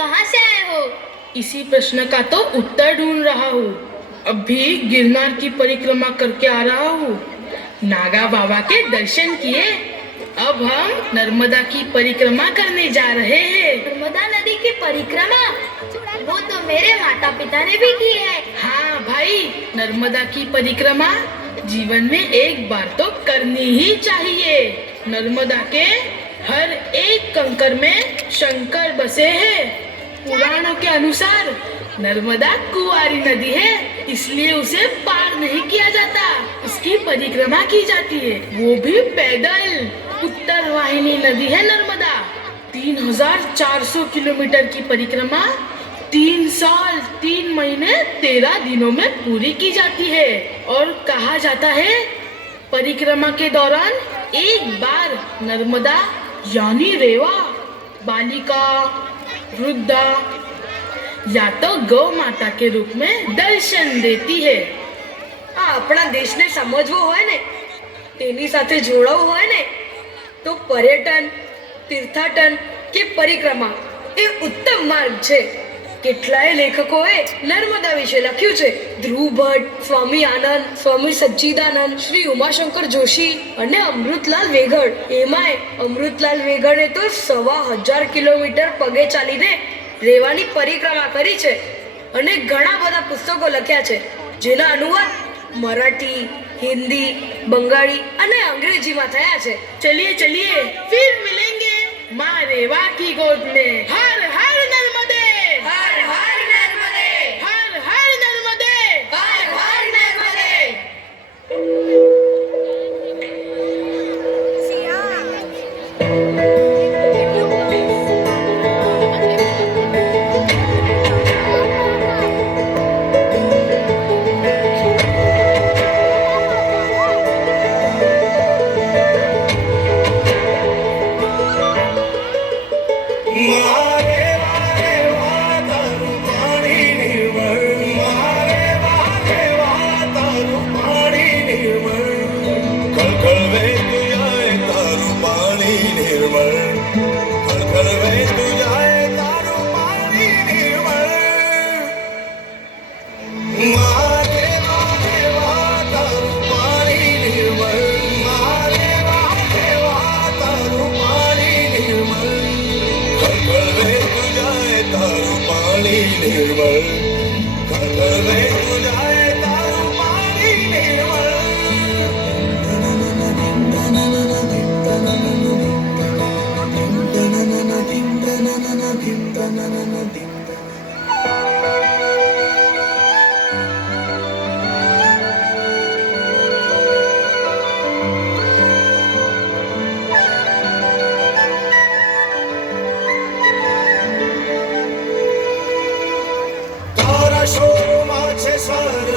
कहाँ से आए हो? इसी प्रश्न का तो उत्तर ढूंढ रहा हूँ। अभी गिरनार की परिक्रमा करके आ रहा हूँ। नागा बाबा के दर्शन किए। अब हम नर्मदा की परिक्रमा करने जा रहे हैं। नर्मदा नदी की परिक्रमा? वो तो मेरे माता पिता ने भी की है। हाँ भाई, नर्मदा की परिक्रमा जीवन में एक बार तो करनी ही चाहिए। नर्मदा के हर एक कंकर में शंकर बसे हैं। पुराणों के अनुसार नर्मदा कुंवारी नदी है, इसलिए उसे पार नहीं किया जाता। उसकी परिक्रमा की जाती है, वो भी पैदल। उत्तर वाहिनी नदी है नर्मदा। 3400 किलोमीटर की परिक्रमा 3 साल 3 महीने 13 दिनों में पूरी की जाती है। और कहा जाता है परिक्रमा के दौरान एक बार नर्मदा यानी रेवा बालिका, वृद्धा या तो गौ माता के रूप में दर्शन देती है। આપણા દેશને સમજવો હોય ને, તેની સાથે જોડાવું હોય ને, તો પર્યટન, તીર્થાટન કે પરિક્રમા એ ઉત્તમ માર્ગ છે. કેટલાય લેખકોએ નર્મદા વિશે લખ્યું છે. ધ્રુવ ભટ્ટ, સ્વામી આનંદ, સ્વામી સચ્ચિદાનંદ, શ્રી ઉમાશંકર જોશી અને અમૃતલાલ વેગડ. એમાંય અમૃતલાલ વેગડે તો 1500 કિલોમીટર પગે ચાલીને રેવાની પરિક્રમા કરી છે અને ઘણા બધા પુસ્તકો લખ્યા છે, જેના અનુવાદ મરાઠી, हिंदी, बंगाली અને અંગ્રેજીમાં થયા છે. चलिए चलिए फिर मिलेंगे माँ रेवा की गोद में। हर हर नर्मदे, હર હર નર્મદે, हर हर नर्मदे। હર હર નર્મદે.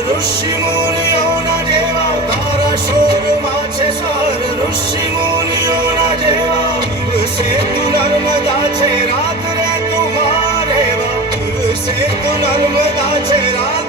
ऋषि मुनियोना जेवा, तारा शोरमा छे सर ऋषि मुनियोना जेवा. દિવસે તું નર્મદા છે, રાત રે તું મારે વા. દિવસે તું નર્મદા છે, રાત